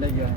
那个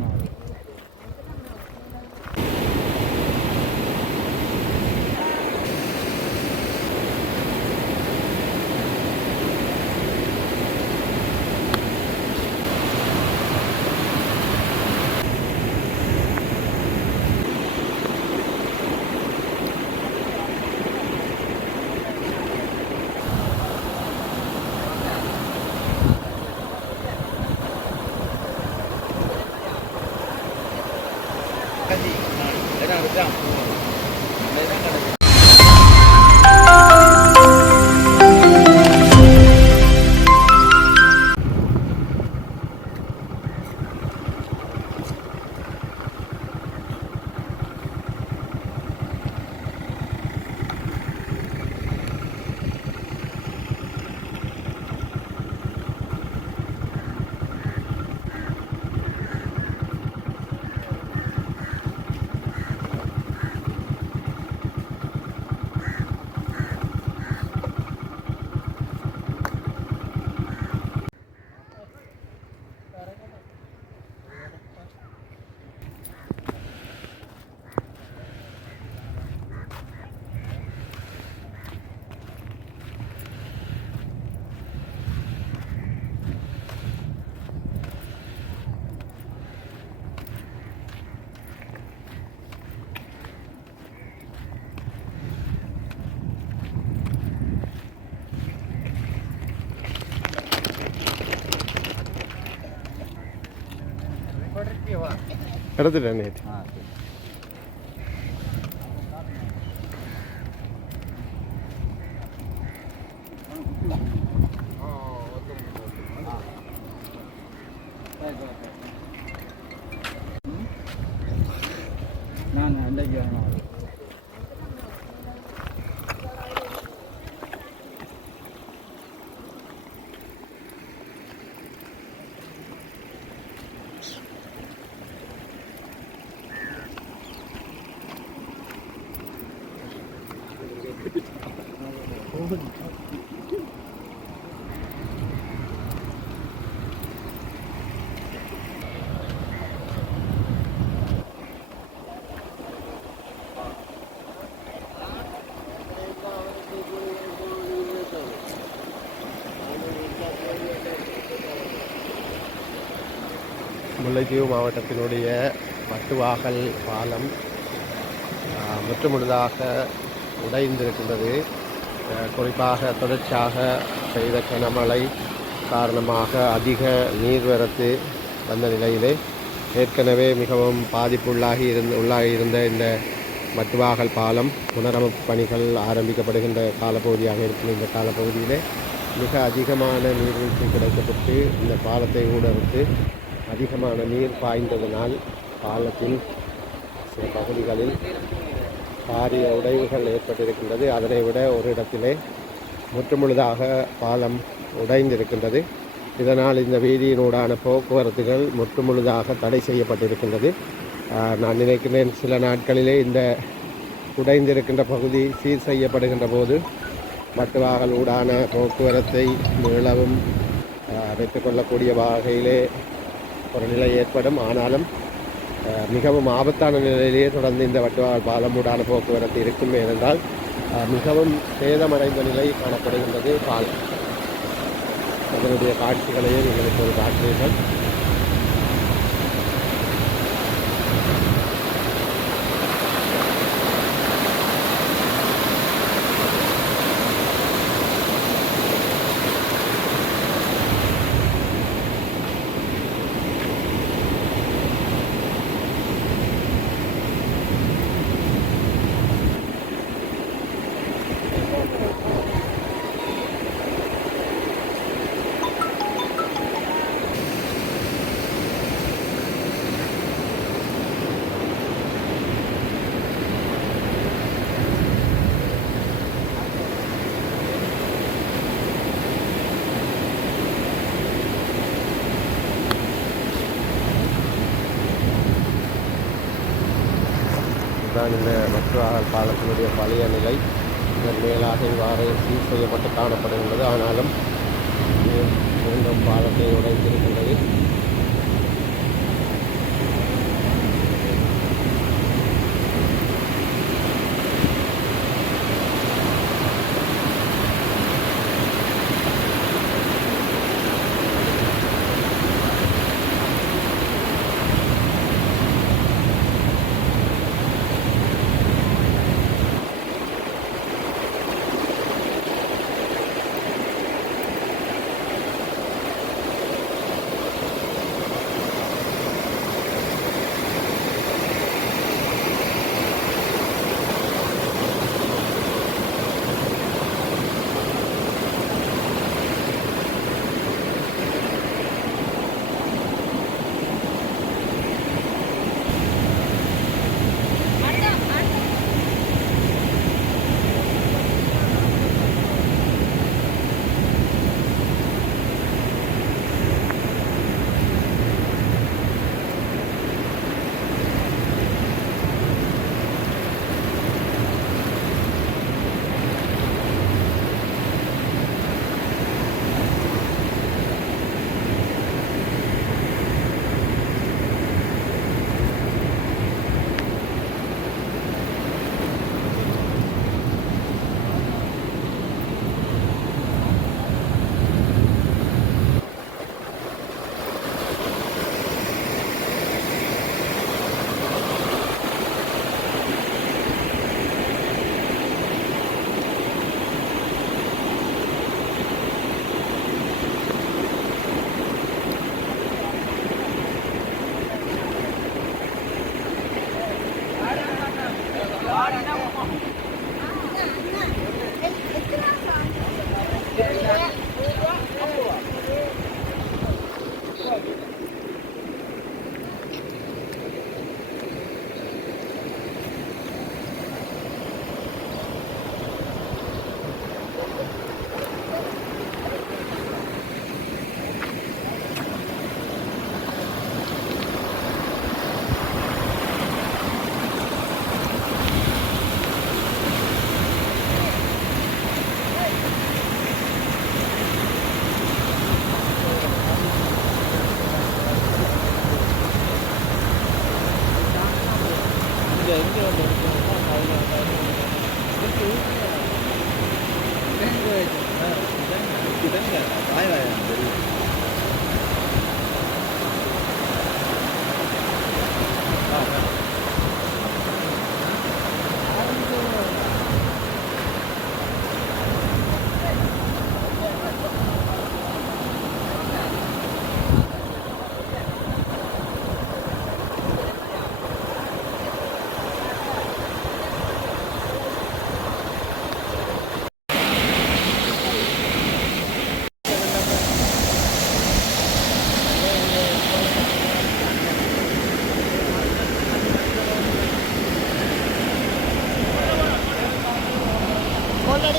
这样这样。出没任何 ஆ நான் முல்லைத்தீவு மாவட்டத்தினுடைய மட்டுவாகல் பாலம் முற்றுமுழுதாக உடைந்திருக்கின்றது. குறிப்பாக தொடர்ச்சியாக பெய்த கனமழை காரணமாக அதிக நீர்வரத்து வந்த நிலையிலே ஏற்கனவே மிகவும் பாதிப்புள்ளாகி இருந்து உள்ளாகி இருந்த இந்த மட்டுவாகல் பாலம் புனரமைப்பு பணிகள் ஆரம்பிக்கப்படுகின்ற காலப்பகுதியாக இருக்கும் இந்த காலப்பகுதியிலே மிக அதிகமான நீர்வீழ்ச்சி கிடைக்கப்பட்டு இந்த பாலத்தை ஊடறுத்து அதிகமான நீர் பாய்ந்ததனால் பாலத்தின் சில பகுதிகளில் பாரிய உடைவுகள் ஏற்பட்டிருக்கின்றது. அதனை விட ஒரு இடத்திலே முற்றுமுழுதாக பாலம் உடைந்திருக்கின்றது. இதனால் இந்த வீதியினூடான போக்குவரத்துகள் முற்றுமுழுதாக தடை செய்யப்பட்டிருக்கின்றது. நான் நினைக்கிறேன் சில நாட்களிலே இந்த உடைந்திருக்கின்ற பகுதி சீர் செய்யப்படுகின்ற போது மட்டுவாகல் ஊடான போக்குவரத்தை மீளவும் வைத்துக்கொள்ளக்கூடிய வகையிலே ஒரு நிலை ஏற்படும். ஆனாலும் மிகவும் ஆபத்தான நிலையிலேயே தொடர்ந்து இந்த வட்டுவால் பாலமூடான போக்குவரத்து இருக்கும் ஏனென்றால் மிகவும் சேதமடைந்த நிலை காணப்படுகின்றது பாலம் அதனுடைய காட்சிகளையே நீங்கள் இப்போது பார்க்கிறீர்கள். இதுதான் இந்த மற்ற பாலத்தினுடைய பழைய நிலை. இதன் மேலாக இவ்வாறு சீர் செய்யப்பட்டு காணப்படுகின்றது. ஆனாலும் மீண்டும் பாலத்தை உடைத்திருக்கின்றது.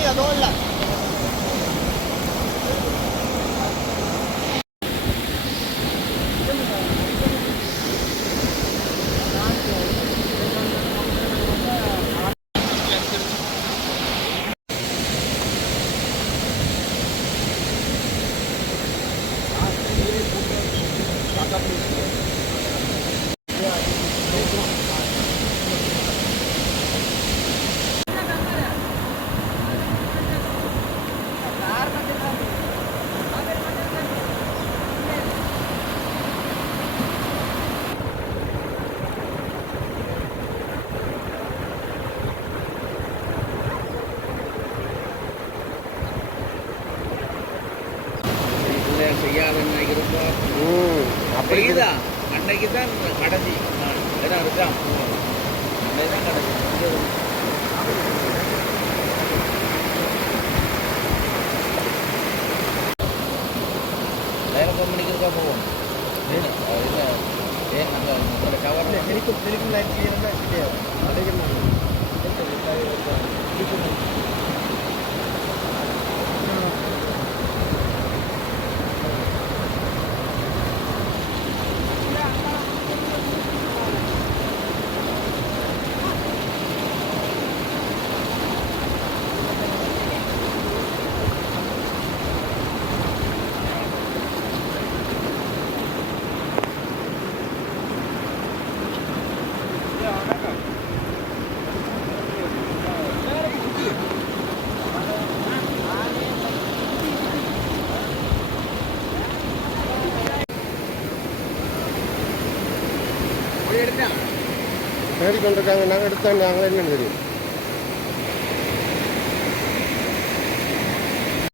செய்யாத அப்படி அப்படிதான் அன்னைக்கு தான் கடைசி. இடம் இருக்கான் அன்னைக்கு தான் கடைசி. வேற கம்பெனிக்கு இருக்கா போவோம்? இல்லை ஏன் அந்த கவரில் திருப்பி திருப்பி லைன் கிளியர் தான். கிடையாது அடைக்கணும் தேடி கொண்டிருக்காங்க நாங்கள் எடுத்தா நாங்களே என்னன்னு தெரியும்.